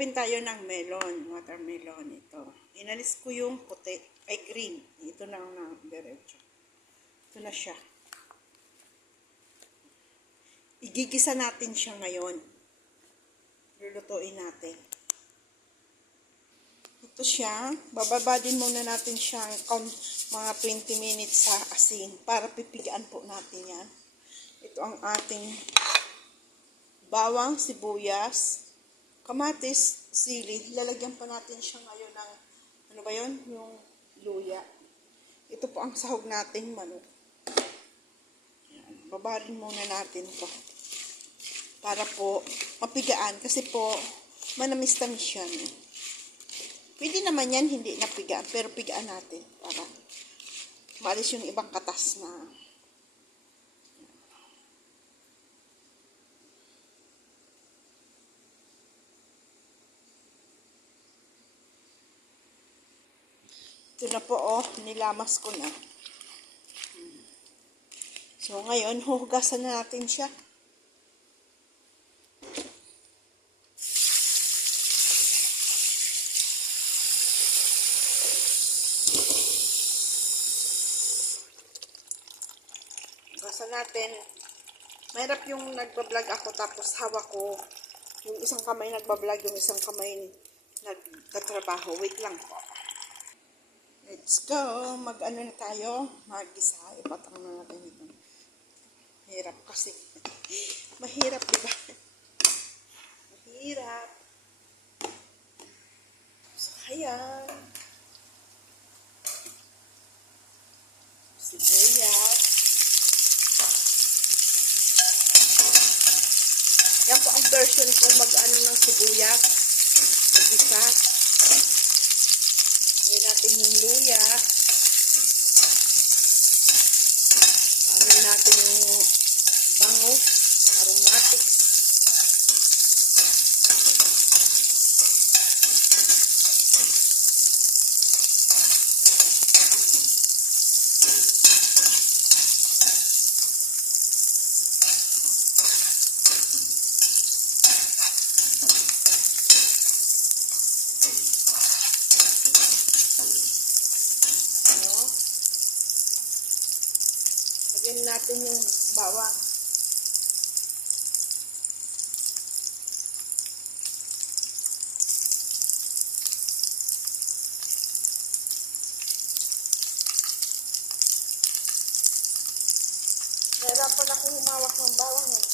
Mag-open tayo ng melon, watermelon ito. Inalis ko yung puti, ay green. Ito na diretso. Ito na siya. Igigisa natin siya ngayon. Lulutuin natin. Ito siya. Bababa din muna natin siya mga 20 minutes sa asin para pipigaan po natin yan. Ito ang ating bawang, sibuyas, kamatis, sili. Lalagyan pa natin siya ngayon ng, ano ba yun? Yung luya. Ito po ang sahog nating manok. Yan. Babarin muna natin to para po mapigaan. Kasi po, manamis-tamis yan. Pwede naman yan, hindi napigaan. Pero pigaan natin para maalis yung ibang katas na. Ito na po, oh, nilamas ko na. So, ngayon, huhugasan na natin siya. Hugasan natin. Mahirap yung nagbablog ako tapos hawak ko. Yung isang kamay nagbablog, yung isang kamay nagtatrabaho. Wait lang po. Let's go. Mag-ano na tayo? Mag-isa. Ibatang na natin ito. Mahirap kasi. Mahirap, diba? Mahirap. So, ayan. Sibuyas. Yan po ang version ko mag-ano ng sibuyas. Mag-isa. Ayan natin yung luya. Ano natin yung bangus, aromatics. Lagyan natin yung bawang. Nahirapan ako humawak ng bawang eh.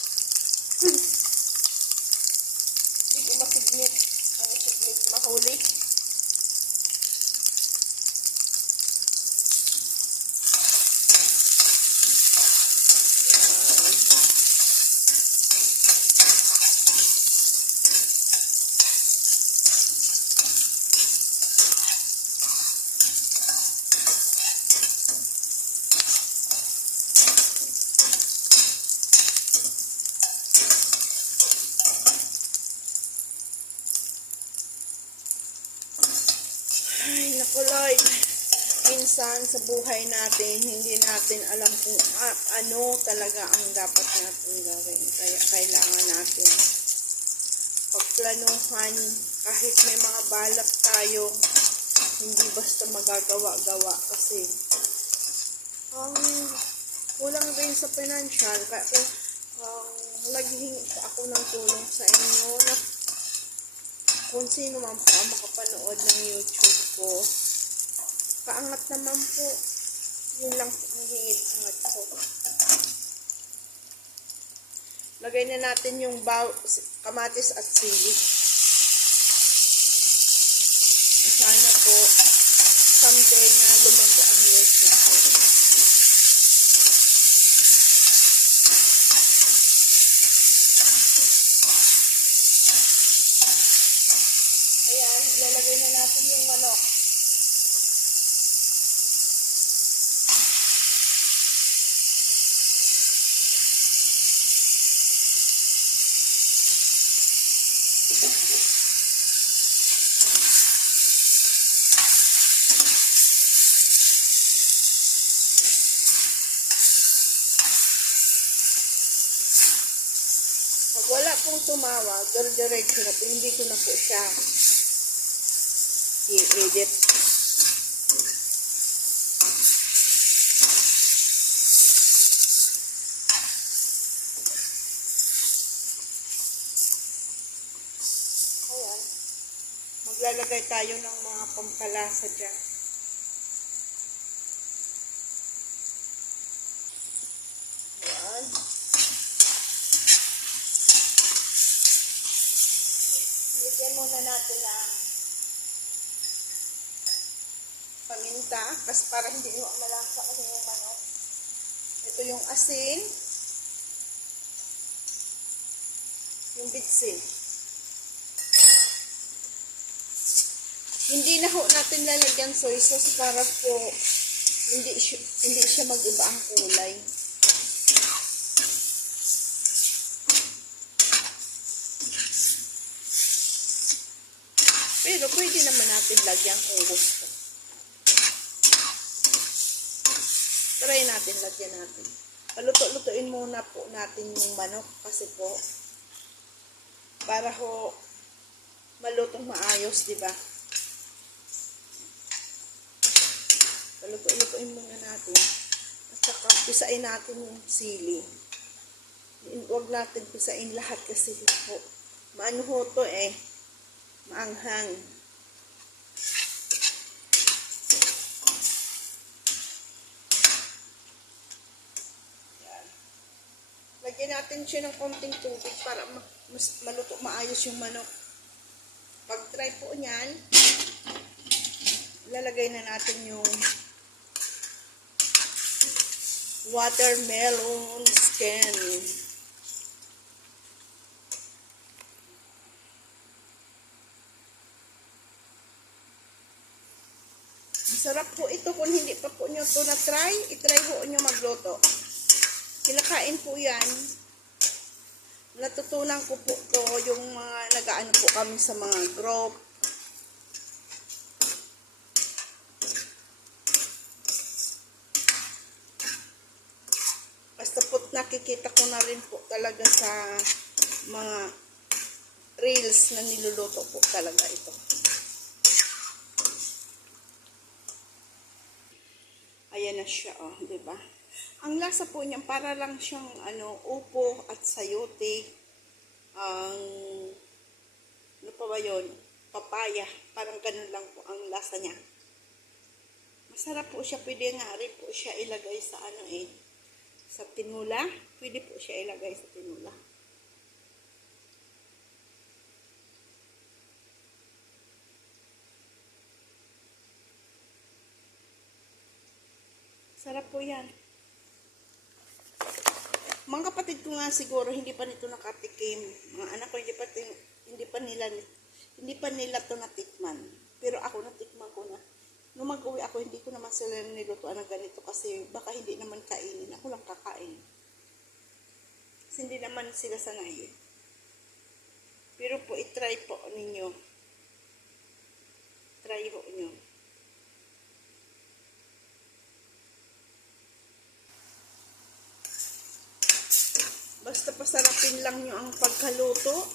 Hindi ko masigmit. Ang sigmit mahuli. Ay, naku Lord. Minsan sa buhay natin, hindi natin alam kung ano talaga ang dapat natin gawin. Kaya kailangan natin pagplanuhan kahit may mga balak tayo, hindi basta magagawa-gawa kasi kulang rin sa financial. Kaya naghihingi ako ng tulong sa inyo na kung sino man po makapanood ng YouTube ko. Kaangat naman po. Yun lang po ang hingit-angat ko. Lagay na natin yung kamatis at sili. Sana po someday na lumago ang YouTube ko. Ayan, ilalagay na natin yung manok. Pag wala pong tumawag, diretso na po, hindi ko na po siya i-edit. Ayan. Maglalagay tayo ng mga pampalasa dyan. Ayan. Lagyan muna natin ang paminta kasi para hindi malasa kasi yung manok. Ito yung asin, yung bitsin. Hindi na ho natin lalagyan soy sauce para po hindi siya mag-iba ang kulay. Pero pwede naman natin lagyan kung gusto. Try natin, lagyan natin. Paluto-lutuin muna po natin yung manok kasi po para ho malutong maayos, di ba? Paluto-lutuin muna natin. At saka pisain natin yung sili. Huwag natin pisain lahat kasi po maano ho to maanghang. Lagyan natin siya ng konting tubig para mas maluto, maayos yung manok. Pag try po niyan, lalagay na natin yung watermelon skin. Masarap po ito kung hindi pa po nyo ito na-try. I-try po nyo magluto. Kinakain po yan. Natutunan ko po to yung mga nag-aano po kami sa mga group. Basta po nakikita ko na rin po talaga sa mga reels na niluluto po talaga ito. Ayan na siya, oh, 'di ba? Ang lasa po niyan para lang siyang upo at sayote. Ano pa ba 'yon? Papaya, parang ganun lang po ang lasa niya. Masarap po siya, pwede nga rin po siya ilagay sa sa tinula. Pwede po siya ilagay sa tinula. Sarap po yan. Mga kapatid ko nga siguro hindi pa nito nakatikim. Mga anak ko hindi pa nila to natikman. Pero ako natikman ko na. Nung mag-uwi ako, hindi ko naman sila nilutuan ng ganito kasi baka hindi naman kainin. Ako lang kakain. Kasi hindi naman sila sanay. Pero po, itry po ninyo. Try po nyo. Basta pasarapin lang nyo ang pagkaluto,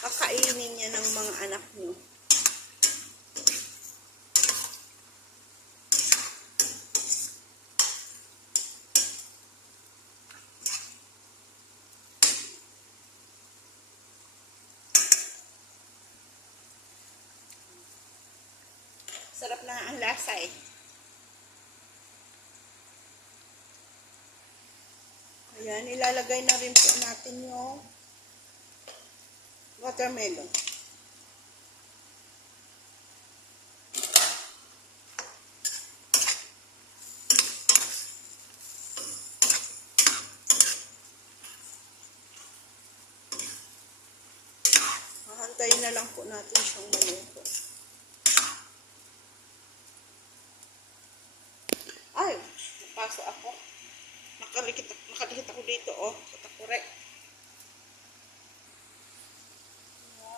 kakainin niya ng mga anak nyo. Sarap na ang lasa Ayan, ilalagay na rin po natin yung watermelon. Hahantayin na lang po natin siyang maluto. Ay, napasok ako. Nakalikit ako dito, oh. Katakure.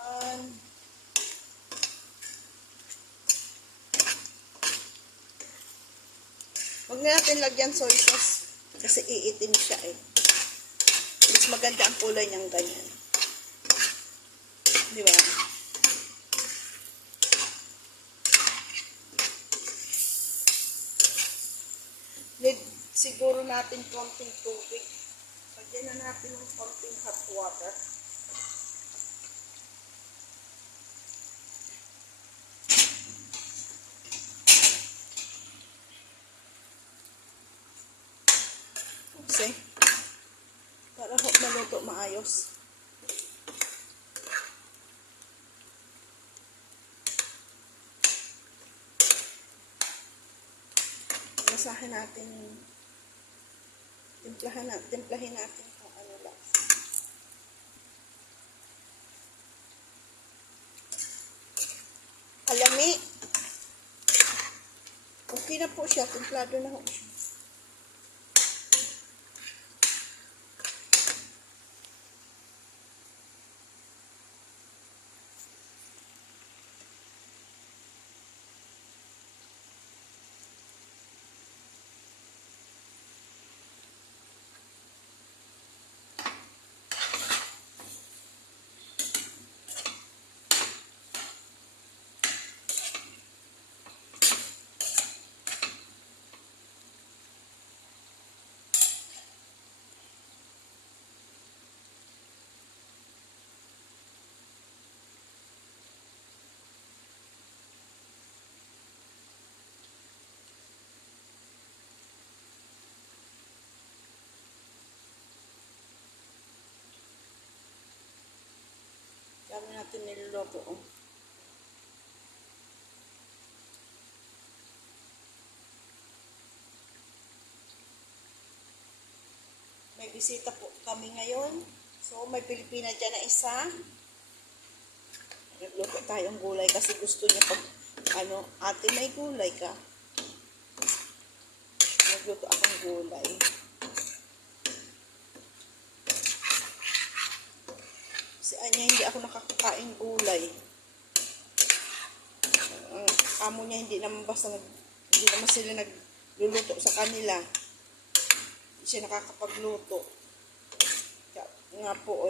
Ayan. Huwag na natin lagyan soy sauce. Kasi iitin siya Mas maganda ang kulay niyang ganyan. Di ba? Need siguro natin konting tubig. Lagyan na natin ng konting hot water. Kasi, para maluto maayos. Masahin natin, timplahin natin kung ano lang. Alami. Okay na po siya, timplado na po siya. Dami natin niluluto. Oh. May bisita po kami ngayon. So, may Pilipina dyan na isa. Nagluto tayong gulay kasi gusto niya pag, ate may gulay ka. Nagluto akong gulay. Si Anya, hindi ako nakakakain gulay. Amo niya hindi naman sila nagluluto sa kanila. Hindi siya nakakapagluto. Kaya, nga po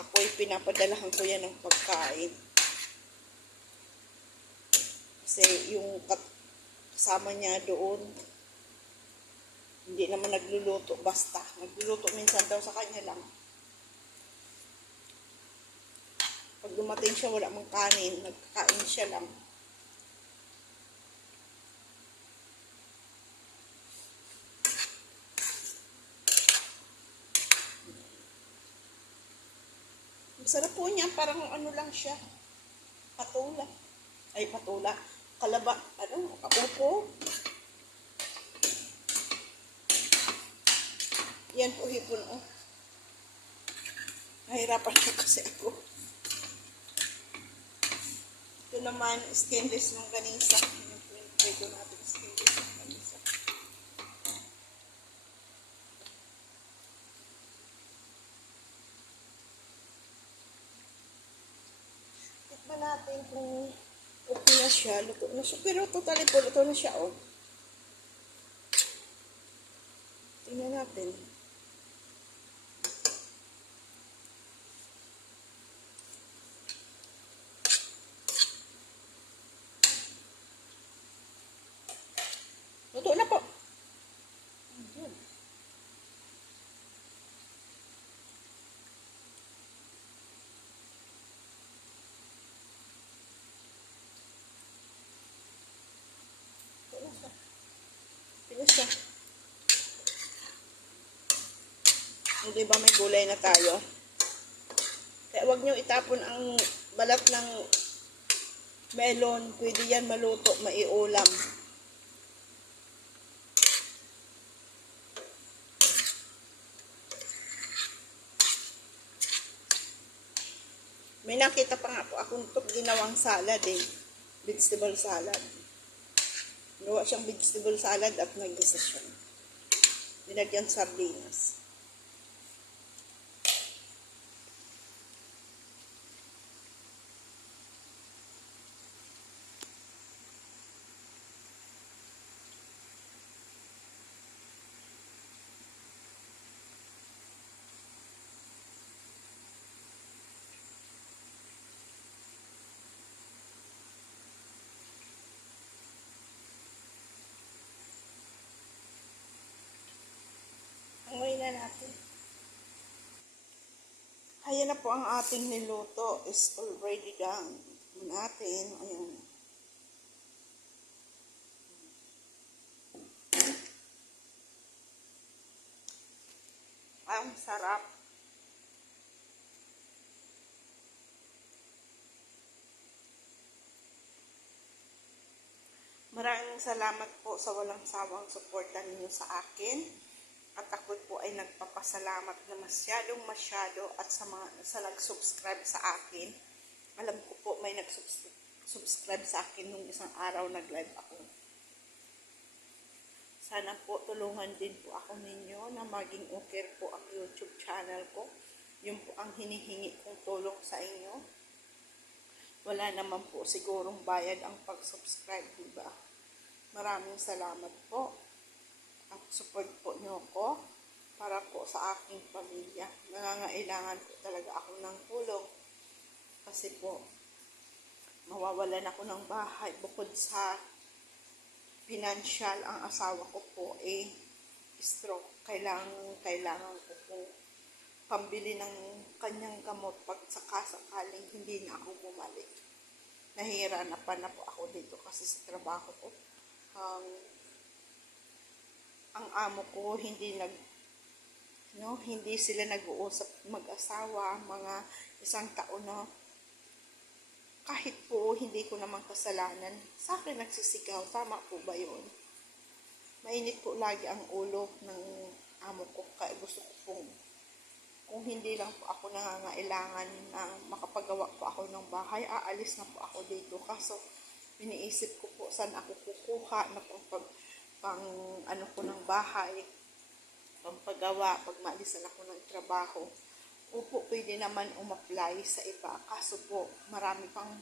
ako'y pinapadalahan ko yan ng pagkain. Kasi yung kasama niya doon, hindi naman nagluluto basta. Nagluluto minsan daw sa kanya lang. Pag dumating siya, wala mang kanin. Nagkakain siya lang. Masarap po niya. Parang lang siya. Patula. Ay, patula. Kaupo. Yan po hipon, oh. Nahirapan na kasi ako. Ito naman, stainless ng ganisa. Ito natin stainless ng ganisa. Tikman natin kung okay na siya. Luto na siya. Pero totally po, luto na siya, oh. Tingnan natin. Luto na po. Ayan. Luto na siya. Pinis siya. Hindi ba may gulay na tayo? Kaya huwag nyo itapon ang balat ng melon. Pwede yan maluto, maiulam. May nakita pa nga po akong ginawang salad eh. Vegetable salad. Gawa siyang vegetable salad at nag-isa siya. Binagyan sardinas. Ayan na po ang ating niluto is already done. Natin, ayun. Ang sarap. Maraming salamat po sa walang sawang suporta ninyo sa akin. At ako po ay nagpapasalamat na masyado at sa nag-subscribe sa akin. Alam ko po may nag-subscribe sa akin nung isang araw nag-live ako. Sana po tulungan din po ako ninyo na maging okay po ang YouTube channel ko. Yun po ang hinihingi kong tulong sa inyo. Wala naman po sigurong bayad ang pag-subscribe, diba? Maraming salamat po. At support po nyo ko para po sa aking pamilya. Nangangailangan po talaga ako ng tulong. Kasi po, mawawalan ako ng bahay. Bukod sa financial, ang asawa ko po stroke. Kailangan ko po pambili ng kanyang gamot pag sakaling hindi na ako bumalik. Nahihirapan na po ako dito kasi sa trabaho ko. Ang amo ko hindi sila nag-uusap mag-asawa, mga isang taon na kahit po hindi ko naman kasalanan, sa akin nagsisigaw. Tama po ba yun? Mainit po lagi ang ulo ng amo ko, kaya gusto ko pong kung hindi lang po ako nangangailangan na makapagawa po ako ng bahay, aalis na po ako dito. Kaso iniisip ko po saan ako kukuha na ano ko ng bahay, pampagawa, pag maalisan ako ng trabaho. Opo, pwede naman umapply sa iba. Kaso po, marami pang,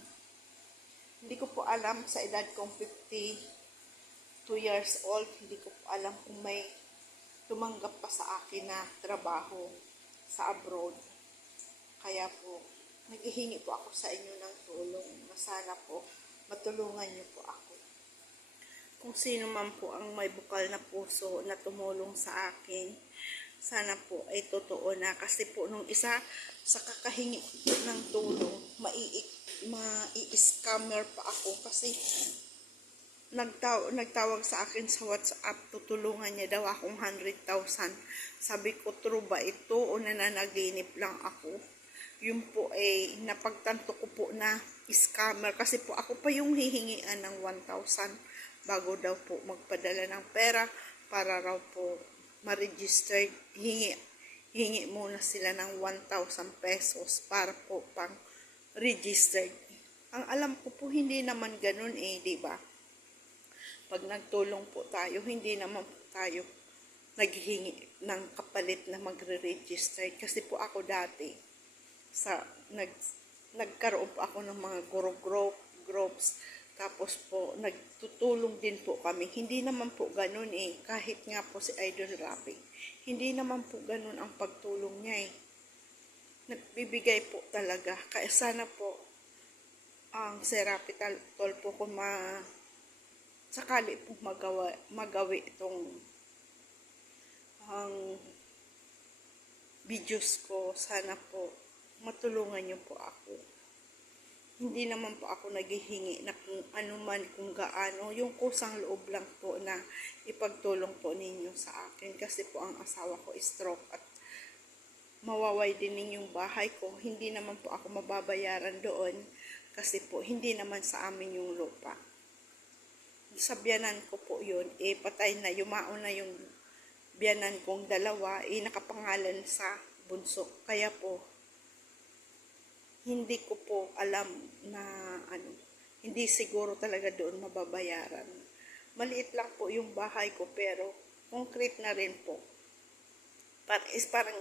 hindi ko po alam sa edad kong 52 years old, hindi ko po alam kung may tumanggap pa sa akin na trabaho sa abroad. Kaya po, naghihingi po ako sa inyo ng tulong na sana po matulungan niyo po ako. Kung sino man po ang may bukal na puso na tumulong sa akin, sana po ay totoo na. Kasi po nung isa sa kakahingi ng tulong, mai-scammer pa ako kasi nagtawag sa akin sa WhatsApp, tutulungan niya daw akong 100,000. Sabi ko, true ba ito o nananaginip lang ako? Yun po ay napagtanto ko po na scammer kasi po ako pa yung hihingian ng 1,000 bago daw po magpadala ng pera para raw po ma-register. Hingi muna sila ng 1,000 pesos para po pang registered. Ang alam ko po hindi naman ganun di ba? Pag nagtulong po tayo, hindi naman po tayo naghihingi ng kapalit na magre-register. Kasi po ako dati, nagkaroon po ako ng mga groups, tapos po, nagtutulong din po kami. Hindi naman po ganun kahit nga po si Idol Rapi. Hindi naman po ganun ang pagtulong niya Nagbibigay po talaga. Kaya sana po, ang si Rapi tol po kung sakali po magawi itong videos ko, sana po matulungan niyo po ako. Hindi naman po ako naghihingi na kung ano man, kung gaano, yung kusang loob lang po na ipagtulong po ninyo sa akin. Kasi po ang asawa ko stroke at mawaway din ninyong bahay ko. Hindi naman po ako mababayaran doon kasi po hindi naman sa amin yung lupa. Sa biyanan ko po yun, patay na, yumaon na yung biyanan kong dalawa, nakapangalan sa bunso. Kaya po, hindi ko po alam na hindi siguro talaga doon mababayaran. Maliit lang po yung bahay ko pero concrete na rin po. Parang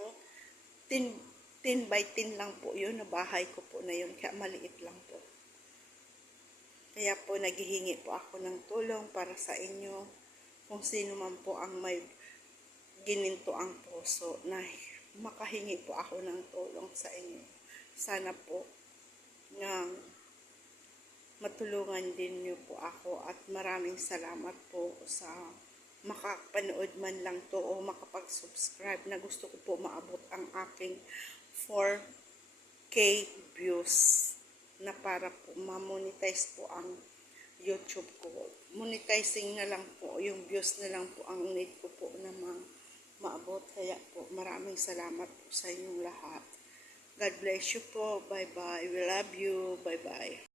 10 by 10 lang po yun na bahay ko po na yun, kaya maliit lang po. Kaya po naghihingi po ako ng tulong para sa inyo. Kung sino man po ang may gininto ang puso na makahingi po ako ng tulong sa inyo. Sana po na matulungan din niyo po ako at maraming salamat po sa makapanood man lang to o makapag-subscribe na gusto ko po maabot ang aking views na para po ma-monetize po ang YouTube ko. Monetizing na lang po, yung views na lang po ang need ko po na maabot. Kaya po maraming salamat po sa inyong lahat. God bless you po. Bye-bye. We love you. Bye-bye.